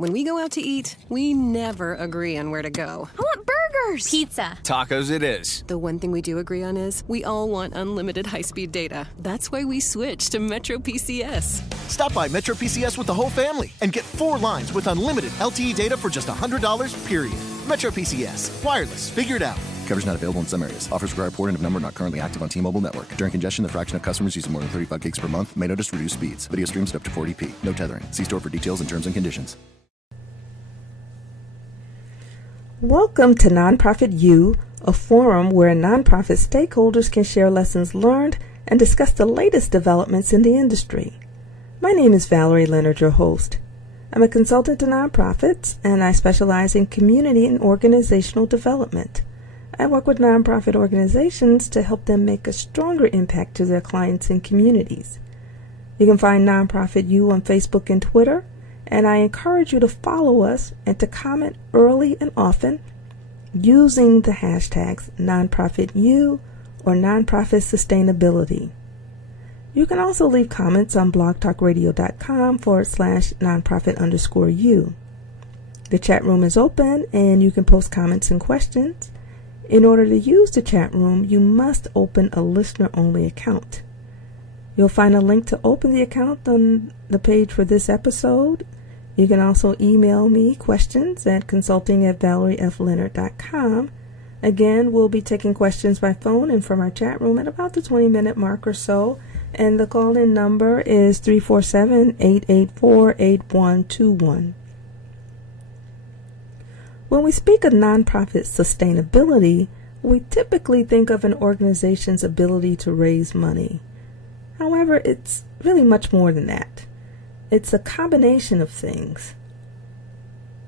When we go out to eat, we never agree on where to go. I want burgers! Pizza. Tacos it is. The one thing we do agree on is we all want unlimited high-speed data. That's why we switched to Metro PCS. Stop by Metro PCS with the whole family and get 4 lines with unlimited LTE data for just $100, period. Metro PCS. Wireless. Figure it out. Coverage not available in some areas. Offers require port and of number not currently active on T-Mobile network. During congestion, the fraction of customers using more than 35 gigs per month may notice reduced speeds. Video streams at up to 40p. No tethering. See store for details and terms and conditions. Welcome to Nonprofit U, a forum where nonprofit stakeholders can share lessons learned and discuss the latest developments in the industry. My name is Valerie Leonard, your host. I'm a consultant to nonprofits, and I specialize in community and organizational development. I work with nonprofit organizations to help them make a stronger impact to their clients and communities. You can find Nonprofit U on Facebook and Twitter, and I encourage you to follow us and to comment early and often using the hashtags NonprofitU or Nonprofit Sustainability. You can also leave comments on blogtalkradio.com/nonprofit_U. The chat room is open and you can post comments and questions. In order to use the chat room, you must open a listener-only account. You'll find a link to open the account on the page for this episode. You can also email me questions at consulting@valeriefleonard.com. Again, we'll be taking questions by phone and from our chat room at about the 20-minute mark or so. And the call-in number is 347-884-8121. When we speak of nonprofit sustainability, we typically think of an organization's ability to raise money. However, it's really much more than that. It's a combination of things: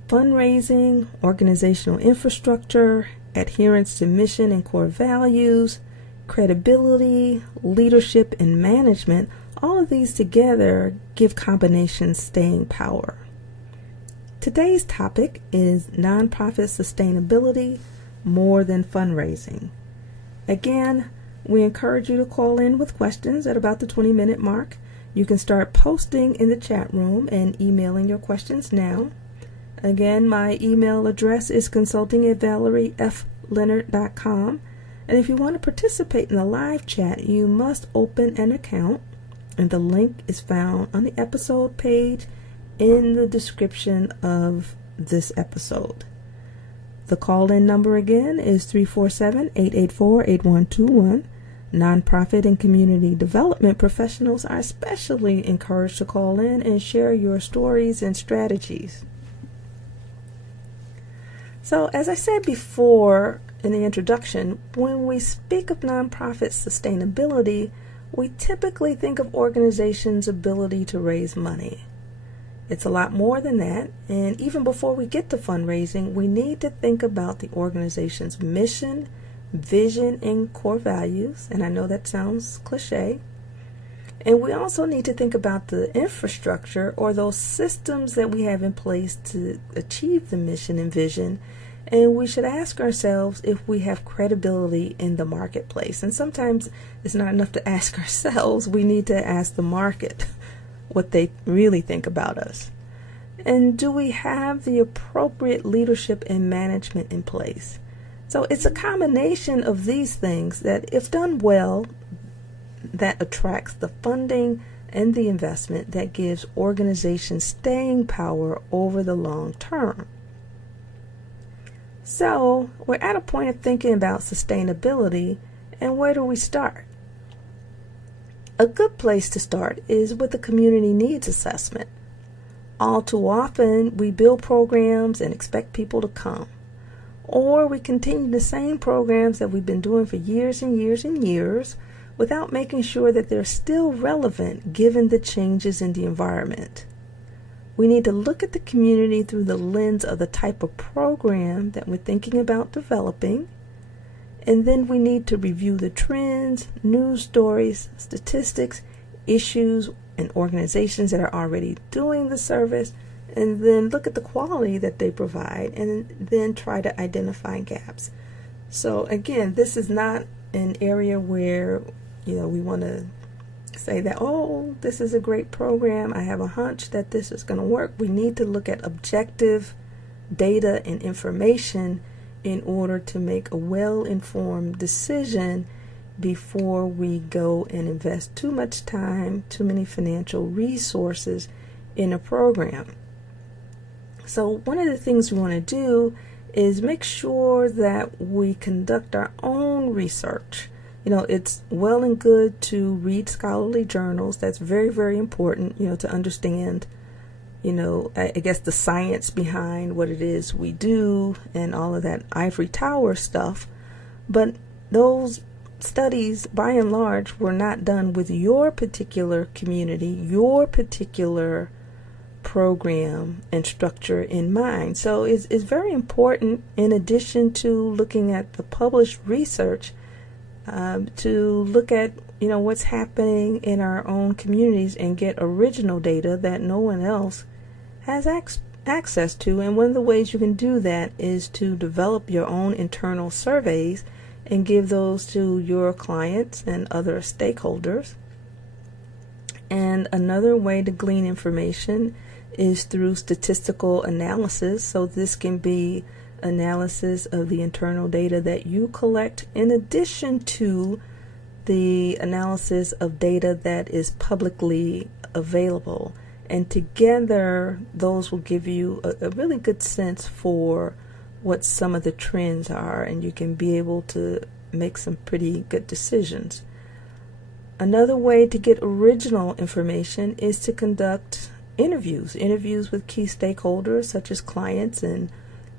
fundraising, organizational infrastructure, adherence to mission and core values, credibility, leadership, and management. All of these together give combinations staying power. Today's topic is nonprofit sustainability more than fundraising. Again, we encourage you to call in with questions at about the 20-minute mark. You can start posting in the chat room and emailing your questions now. Again, my email address is consulting@valeriefleonard.com. And if you want to participate in the live chat, you must open an account, and the link is found on the episode page in the description of this episode. The call-in number again is 347-884-8121. Nonprofit and community development professionals are especially encouraged to call in and share your stories and strategies. So, as I said before in the introduction, when we speak of nonprofit sustainability, we typically think of organizations' ability to raise money. It's a lot more than that, and even before we get to fundraising, we need to think about the organization's mission, vision, and core values, and I know that sounds cliche. And we also need to think about the infrastructure or those systems that we have in place to achieve the mission and vision, and we should ask ourselves if we have credibility in the marketplace. And sometimes it's not enough to ask ourselves, we need to ask the market what they really think about us. And do we have the appropriate leadership and management in place? So it's a combination of these things that, if done well, that attracts the funding and the investment that gives organizations staying power over the long term. So we're at a point of thinking about sustainability, and where do we start? A good place to start is with the community needs assessment. All too often, we build programs and expect people to come. Or we continue the same programs that we've been doing for years and years and years without making sure that they're still relevant given the changes in the environment. We need to look at the community through the lens of the type of program that we're thinking about developing. And then we need to review the trends, news stories, statistics, issues, and organizations that are already doing the service, and then look at the quality that they provide, and then try to identify gaps. So again, this is not an area where we want to say that, oh, this is a great program, I have a hunch that this is going to work. We need to look at objective data and information in order to make a well-informed decision before we go and invest too much time, too many financial resources in a program. So one of the things we want to do is make sure that we conduct our own research. It's well and good to read scholarly journals. That's very, very important, to understand, I guess the science behind what it is we do and all of that ivory tower stuff. But those studies, by and large, were not done with your particular community, your particular program and structure in mind. So it's very important, in addition to looking at the published research, to look at what's happening in our own communities and get original data that no one else has access to. And one of the ways you can do that is to develop your own internal surveys and give those to your clients and other stakeholders. And another way to glean information is through statistical analysis. So this can be analysis of the internal data that you collect, in addition to the analysis of data that is publicly available. And together, those will give you a really good sense for what some of the trends are, and you can be able to make some pretty good decisions. Another way to get original information is to conduct interviews with key stakeholders such as clients and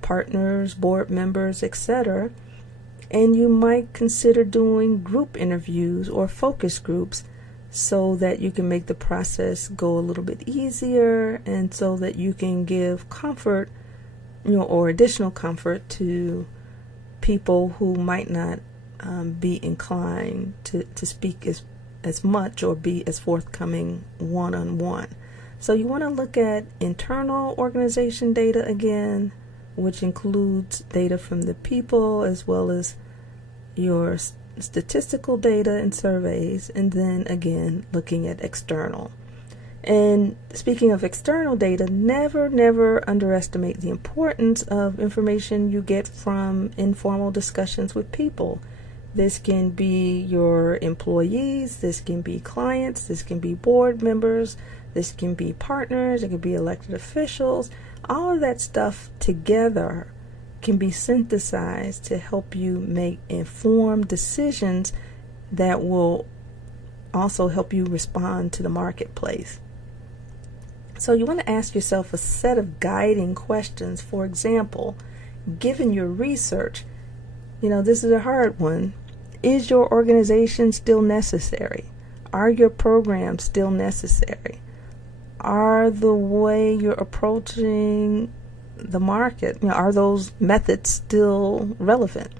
partners, board members, etc. And you might consider doing group interviews or focus groups so that you can make the process go a little bit easier, and so that you can give comfort, or additional comfort to people who might not be inclined to speak as much or be as forthcoming one-on-one. So you want to look at internal organization data again, which includes data from the people as well as your statistical data and surveys, and then again looking at external. And speaking of external data, never underestimate the importance of information you get from informal discussions with people. This can be your employees, this can be clients, this can be board members, this can be partners, it can be elected officials. All of that stuff together can be synthesized to help you make informed decisions that will also help you respond to the marketplace. So you want to ask yourself a set of guiding questions. For example, given your research, this is a hard one. Is your organization still necessary? Are your programs still necessary? Are the way you're approaching the market, are those methods still relevant?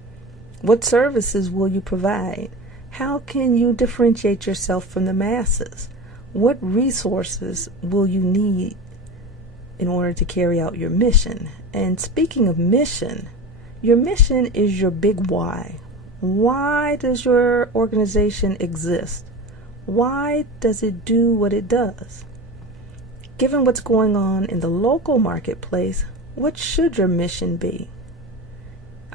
What services will you provide? How can you differentiate yourself from the masses? What resources will you need in order to carry out your mission? And speaking of mission, your mission is your big why. Why does your organization exist? Why does it do what it does? Given what's going on in the local marketplace, what should your mission be?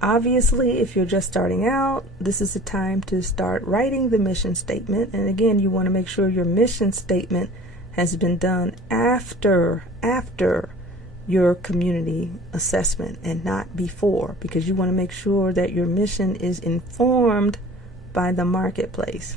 Obviously, if you're just starting out, this is the time to start writing the mission statement. And again, you want to make sure your mission statement has been done after your community assessment and not before, because you want to make sure that your mission is informed by the marketplace.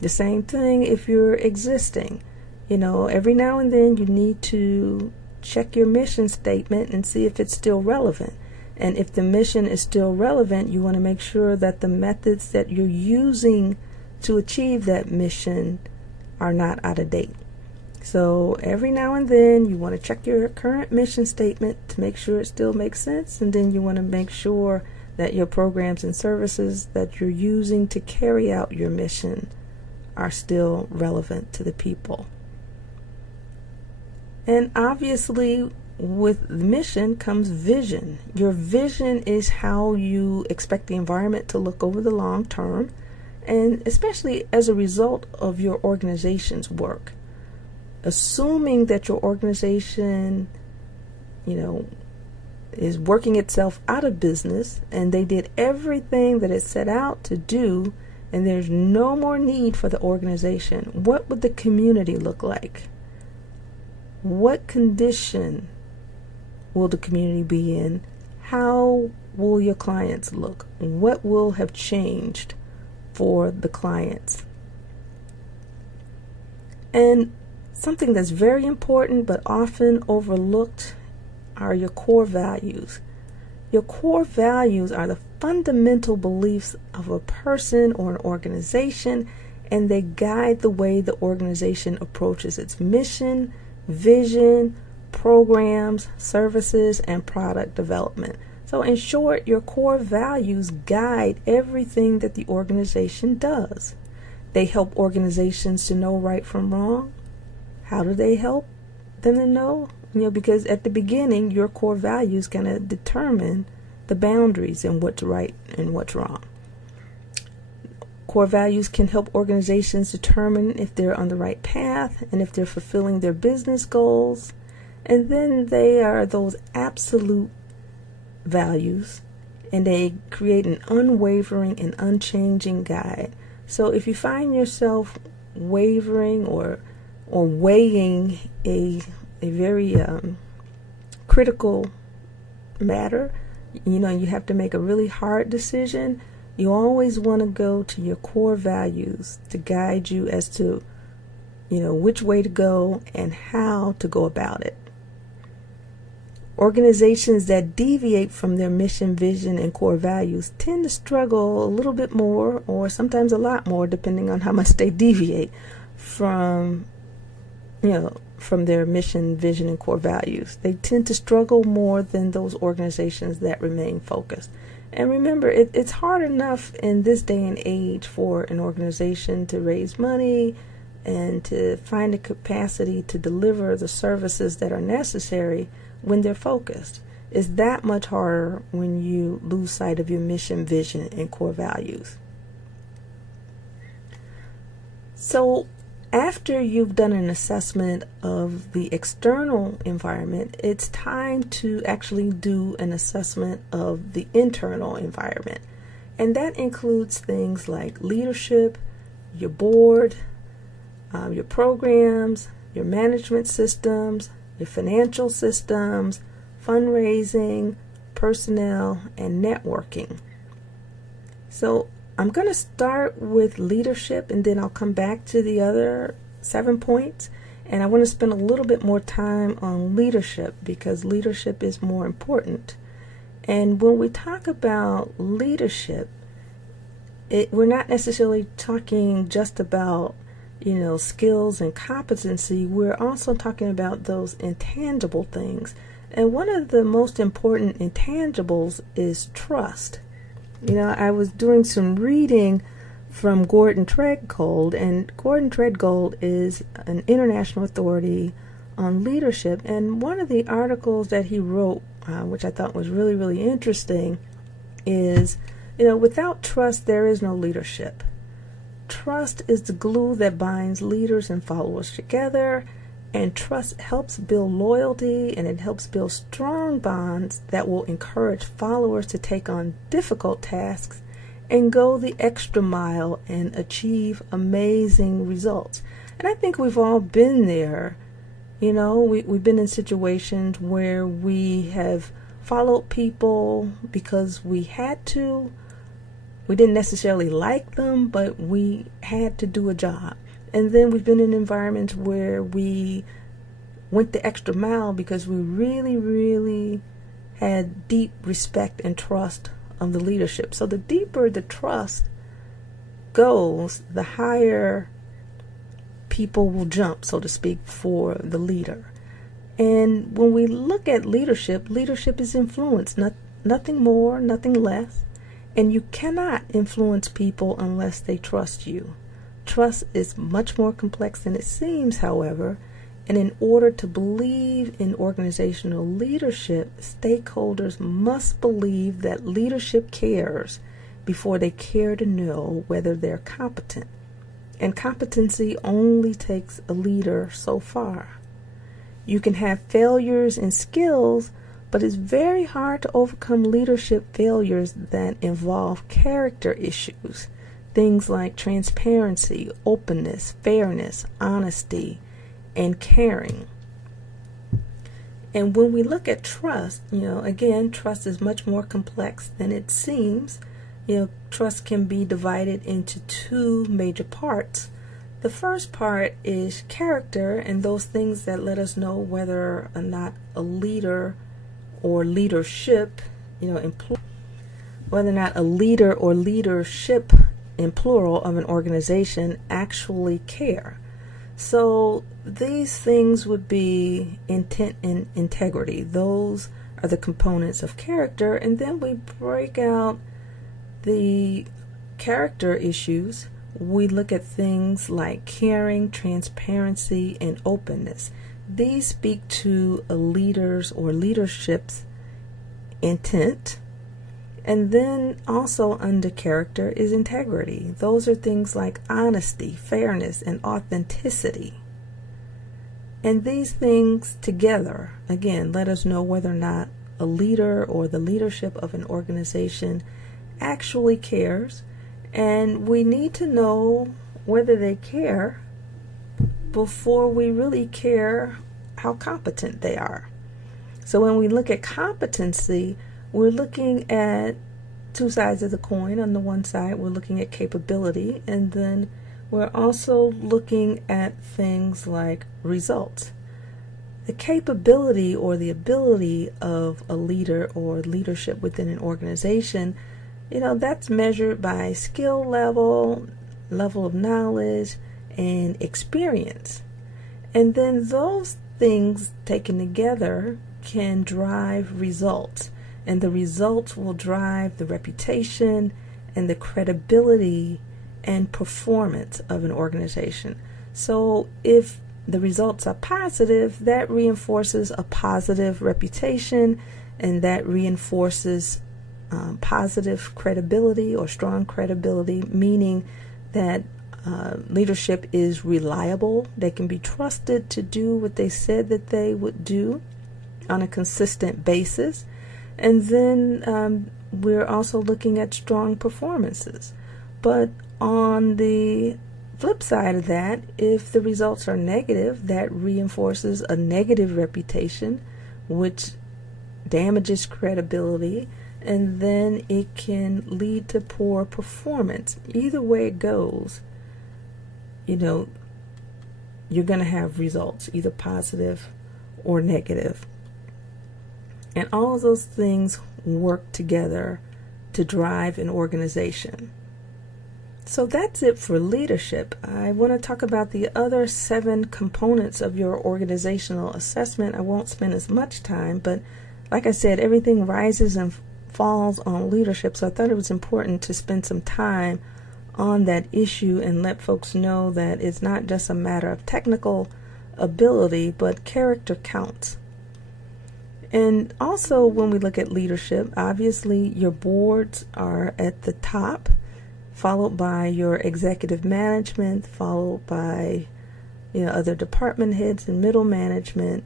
The same thing if you're existing. Every now and then you need to check your mission statement and see if it's still relevant. And if the mission is still relevant, you want to make sure that the methods that you're using to achieve that mission are not out of date. So every now and then you want to check your current mission statement to make sure it still makes sense, and then you want to make sure that your programs and services that you're using to carry out your mission are still relevant to the people. And obviously, with the mission comes vision. Your vision is how you expect the environment to look over the long term, and especially as a result of your organization's work. Assuming that your organization, is working itself out of business and they did everything that it set out to do and there's no more need for the organization, what would the community look like? What condition will the community be in? How will your clients look? What will have changed for the clients? And something that's very important but often overlooked are your core values. Your core values are the fundamental beliefs of a person or an organization, and they guide the way the organization approaches its mission, vision, programs, services, and product development. So in short, your core values guide everything that the organization does. They help organizations to know right from wrong. How do they help them to know? Because at the beginning, your core values kind of determine the boundaries and what's right and what's wrong. Core values can help organizations determine if they're on the right path and if they're fulfilling their business goals. And then they are those absolute values, and they create an unwavering and unchanging guide. So if you find yourself wavering or weighing a very critical matter, you have to make a really hard decision, you always want to go to your core values to guide you as to, which way to go and how to go about it. Organizations that deviate from their mission, vision, and core values tend to struggle a little bit more, or sometimes a lot more, depending on how much they deviate from their mission, vision, and core values. They tend to struggle more than those organizations that remain focused. And remember, it's hard enough in this day and age for an organization to raise money and to find the capacity to deliver the services that are necessary when they're focused. It's that much harder when you lose sight of your mission, vision, and core values. So after you've done an assessment of the external environment, it's time to actually do an assessment of the internal environment. And that includes things like leadership, your board, your programs, your management systems, your financial systems, fundraising, personnel, and networking. So I'm going to start with leadership, and then I'll come back to the other 7 points. And I want to spend a little bit more time on leadership because leadership is more important. And when we talk about leadership, we're not necessarily talking just about skills and competency. We're also talking about those intangible things. And one of the most important intangibles is trust. I was doing some reading from Gordon Treadgold, and Gordon Treadgold is an international authority on leadership. And one of the articles that he wrote, which I thought was really, really interesting, is, without trust, there is no leadership. Trust is the glue that binds leaders and followers together, and trust helps build loyalty, and it helps build strong bonds that will encourage followers to take on difficult tasks and go the extra mile and achieve amazing results. And I think we've all been there. We've been in situations where we have followed people because we had to. We didn't necessarily like them, but we had to do a job. And then we've been in environments where we went the extra mile because we really, really had deep respect and trust of the leadership. So the deeper the trust goes, the higher people will jump, so to speak, for the leader. And when we look at leadership, leadership is influence, nothing more, nothing less. And you cannot influence people unless they trust you. Trust is much more complex than it seems, however, and in order to believe in organizational leadership, stakeholders must believe that leadership cares before they care to know whether they're competent. And competency only takes a leader so far. You can have failures in skills, but it's very hard to overcome leadership failures that involve character issues. Things like transparency, openness, fairness, honesty, and caring. And when we look at trust, again, trust is much more complex than it seems. Trust can be divided into two major parts. The first part is character, and those things that let us know whether or not a leader or leadership, whether or not a leader or leadership in plural of an organization actually care. So these things would be intent and integrity. Those are the components of character, and then we break out the character issues. We look at things like caring, transparency, and openness. These speak to a leader's or leadership's intent. And then also under character is integrity. Those are things like honesty, fairness, and authenticity. And these things together, again, let us know whether or not a leader or the leadership of an organization actually cares. And we need to know whether they care before we really care how competent they are. So when we look at competency, we're looking at two sides of the coin. On the one side, we're looking at capability, and then we're also looking at things like results. The capability or the ability of a leader or leadership within an organization, that's measured by skill level of knowledge, and experience. And then those things taken together can drive results. And the results will drive the reputation and the credibility and performance of an organization. So if the results are positive, that reinforces a positive reputation, and that reinforces positive credibility or strong credibility, meaning that leadership is reliable. They can be trusted to do what they said that they would do on a consistent basis. And then we're also looking at strong performances. But on the flip side of that, if the results are negative, that reinforces a negative reputation, which damages credibility, and then it can lead to poor performance. Either way it goes, you're going to have results, either positive or negative. And all of those things work together to drive an organization. So that's it for leadership. I want to talk about the other 7 components of your organizational assessment. I won't spend as much time, but like I said, everything rises and falls on leadership. So I thought it was important to spend some time on that issue and let folks know that it's not just a matter of technical ability, but character counts. And also when we look at leadership, obviously your boards are at the top, followed by your executive management, followed by other department heads and middle management,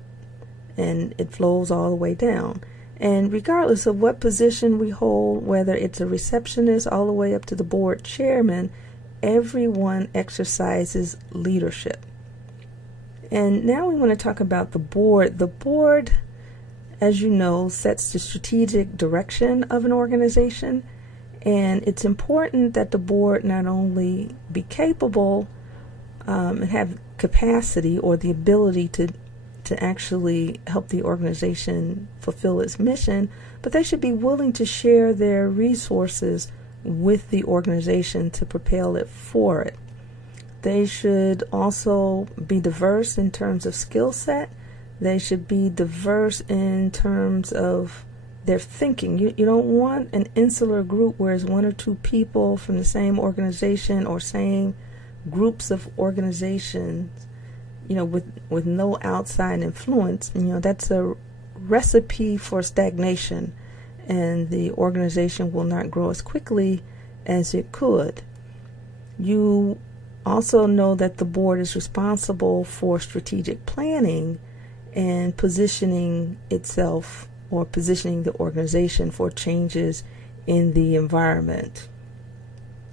and it flows all the way down. And regardless of what position we hold, whether it's a receptionist all the way up to the board chairman, everyone exercises leadership. And now we want to talk about the board. The board, as you know, sets the strategic direction of an organization. And it's important that the board not only be capable and have capacity or the ability to actually help the organization fulfill its mission, but they should be willing to share their resources with the organization to propel it forward. They should also be diverse in terms of skill set. They should be diverse in terms of their thinking. You don't want an insular group where it's 1 or 2 people from the same organization or same groups of organizations, with no outside influence. That's a recipe for stagnation, and the organization will not grow as quickly as it could. You also know that the board is responsible for strategic planning and positioning itself or positioning the organization for changes in the environment.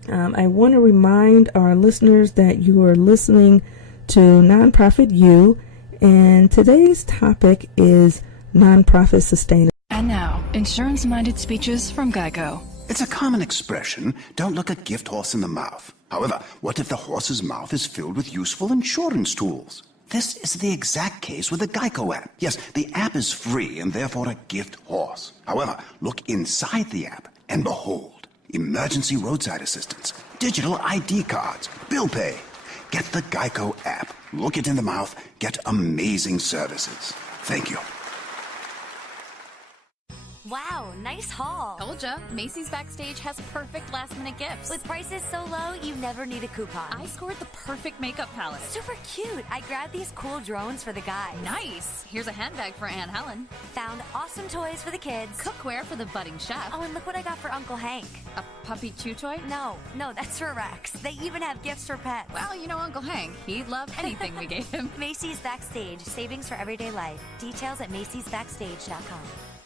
I want to remind our listeners that you are listening to Nonprofit U, and today's topic is nonprofit sustainability. And now, insurance-minded speeches from Geico. It's a common expression, don't look a gift horse in the mouth. However, what if the horse's mouth is filled with useful insurance tools? This is the exact case with the Geico app. Yes, the app is free and therefore a gift horse. However, look inside the app and behold, emergency roadside assistance, digital ID cards, bill pay. Get the Geico app. Look it in the mouth. Get amazing services. Thank you. Wow, nice haul. Told ya, Macy's Backstage has perfect last-minute gifts. With prices so low, you never need a coupon. I scored the perfect makeup palette. Super cute. I grabbed these cool drones for the guys. Nice. Here's a handbag for Aunt Helen. Found awesome toys for the kids. Cookware for the budding chef. Oh, and look what I got for Uncle Hank. A puppy chew toy? No, that's for Rex. They even have gifts for pets. Well, you know Uncle Hank. He'd love anything we gave him. Macy's Backstage. Savings for everyday life. Details at macy'sbackstage.com.